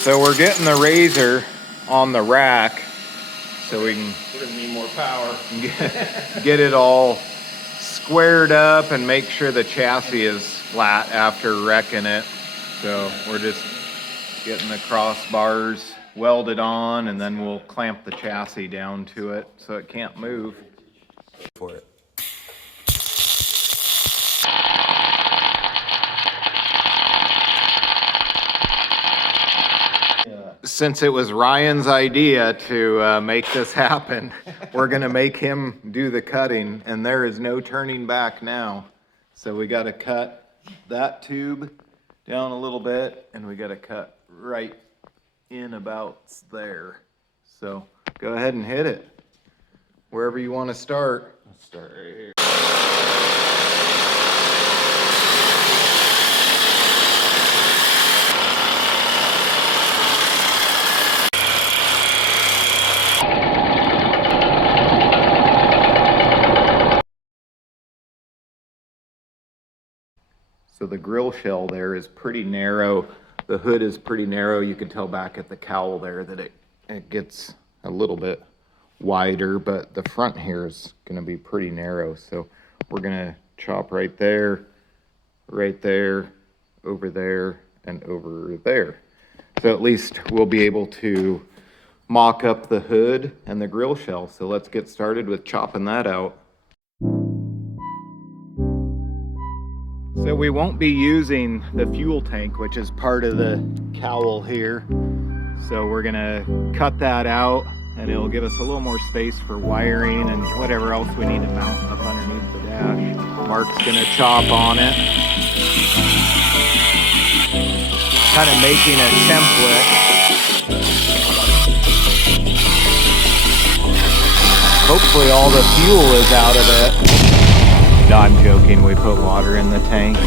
So we're getting the RZR on the rack so we can We're gonna need more power. get it all squared up and make sure the chassis is flat after wrecking it. So we're just getting the crossbars welded on, and then we'll clamp the chassis down to it so it can't move. For it. Since it was Ryan's idea to make this happen, we're gonna make him do the cutting, and there is no turning back now. So we gotta cut that tube down a little bit, and we gotta cut right in about there. So go ahead and hit it. Wherever you wanna start. Let's start right here. So the grill shell there is pretty narrow. The hood is pretty narrow. You can tell back at the cowl there that it gets a little bit wider, but the front here is gonna be pretty narrow. So we're gonna chop right there, over there, and over there. So at least we'll be able to mock up the hood and the grill shell. So let's get started with chopping that out. So we won't be using the fuel tank, which is part of the cowl here. So we're gonna cut that out, and it'll give us a little more space for wiring and whatever else we need to mount up underneath the dash. Mark's gonna chop on it. Kind of making a template. Hopefully all the fuel is out of it. No, I'm joking, we put water in the tank.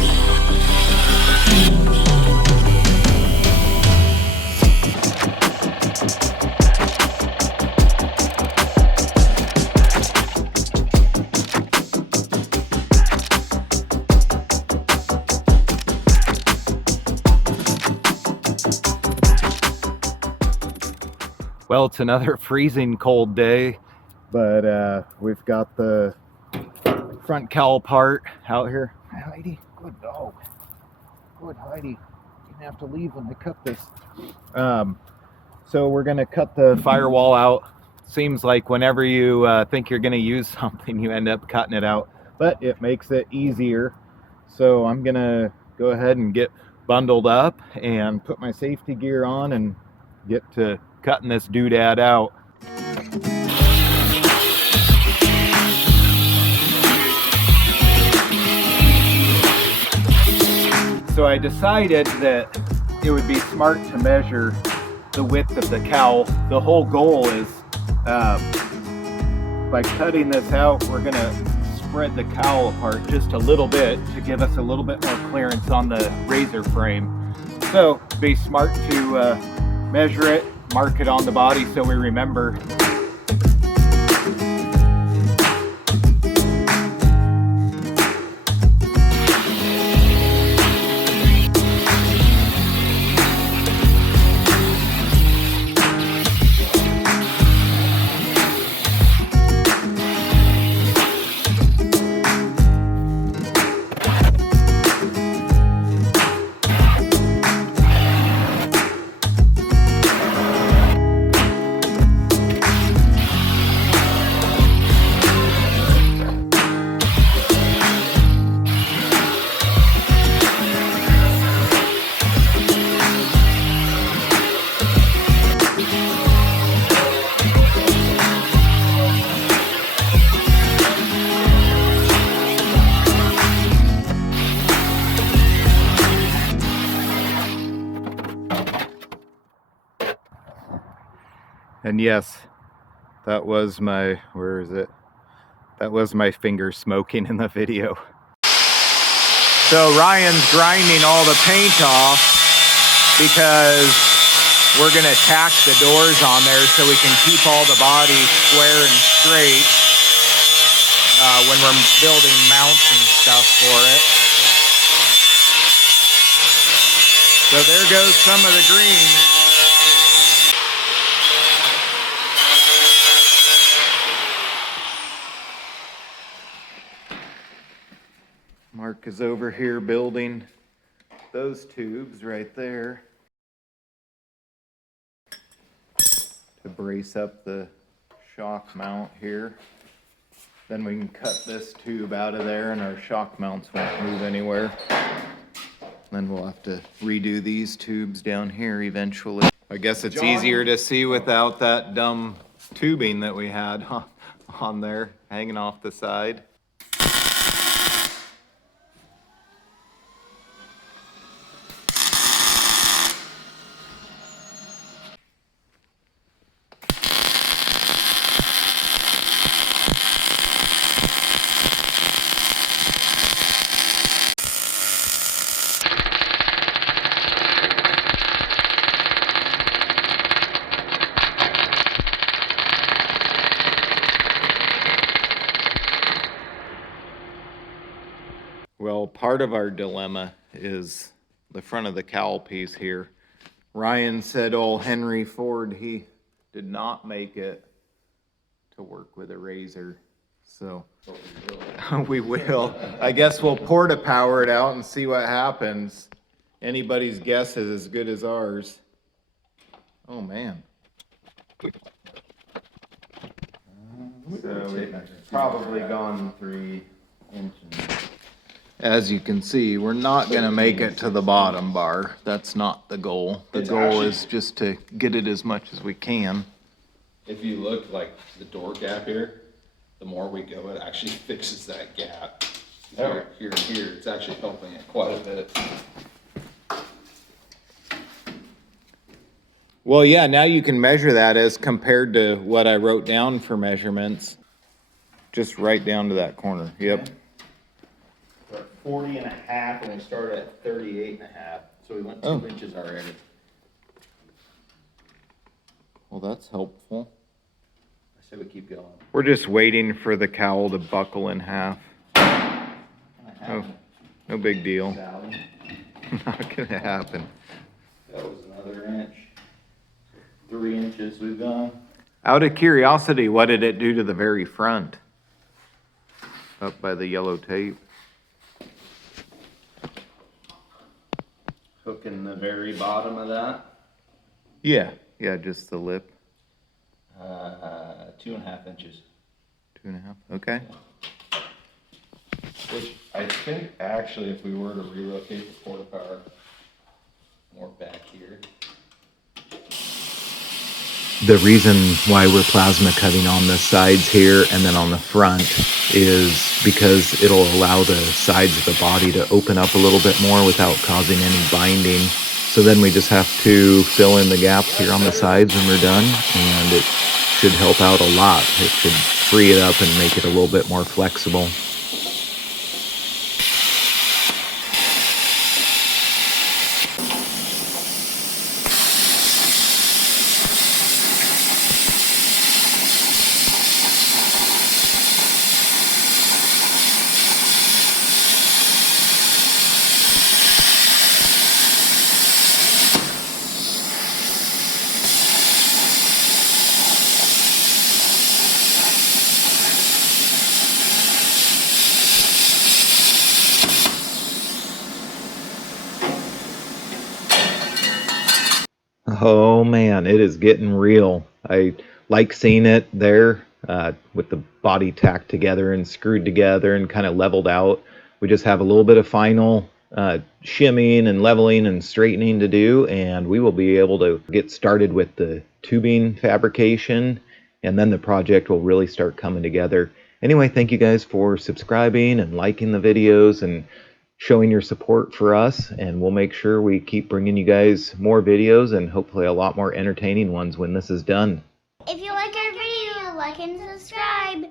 Well, it's another freezing cold day, but we've got the front cowl part out here. Heidi, good dog. Good Heidi. You're gonna have to leave when I cut this. So we're gonna cut the firewall out. Seems like whenever you think you're gonna use something, you end up cutting it out, but it makes it easier. So I'm gonna go ahead and get bundled up and put my safety gear on and get to cutting this doodad out. So I decided that it would be smart to measure the width of the cowl. The whole goal is by cutting this out, we're gonna spread the cowl apart just a little bit to give us a little bit more clearance on the RZR frame. So be smart to measure it, mark it on the body so we remember. And yes, that was my, where is it? That was my finger smoking in the video. So Ryan's grinding all the paint off because we're gonna tack the doors on there so we can keep all the body square and straight when we're building mounts and stuff for it. So there goes some of the green. Mark is over here building those tubes right there to brace up the shock mount here. Then we can cut this tube out of there and our shock mounts won't move anywhere. Then we'll have to redo these tubes down here eventually. I guess it's easier to see without that dumb tubing that we had on there hanging off the side. Well, part of our dilemma is the front of the cowl piece here. Ryan said old Henry Ford, he did not make it to work with a RZR. So we will. I guess we'll porta power it out and see what happens. Anybody's guess is as good as ours. Oh man. So it's probably gone 3 inches. As you can see, we're not gonna make it to the bottom bar. That's not the goal. The goal is just to get it as much as we can. If you look like the door gap here, the more we go, it actually fixes that gap. Here and here, it's actually helping it quite a bit. Well, yeah, now you can measure that as compared to what I wrote down for measurements. Just right down to that corner. Yep. We're at 40 and a half and we started at 38 and a half. So we went 2 inches already. Well, that's helpful. I said we keep going. We're just waiting for the cowl to buckle in half. Oh, no big deal. Not gonna happen. That was another inch. 3 inches we've gone. Out of curiosity, what did it do to the very front? Up by the yellow tape. Hooking the very bottom of that. Yeah, just the lip. 2.5 inches. 2.5, okay. Which I think actually if we were to relocate the porta power more back here. The reason why we're plasma cutting on the sides here and then on the front is because it'll allow the sides of the body to open up a little bit more without causing any binding. So then we just have to fill in the gaps here on the sides when we're done, and it should help out a lot. It should free it up and make it a little bit more flexible. Oh man, it is getting real. I like seeing it there with the body tacked together and screwed together and kind of leveled out. We just have a little bit of final shimming and leveling and straightening to do, and we will be able to get started with the tubing fabrication, and then the project will really start coming together. Anyway, thank you guys for subscribing and liking the videos and showing your support for us, and we'll make sure we keep bringing you guys more videos and hopefully a lot more entertaining ones when this is done. If you like our video, like and subscribe.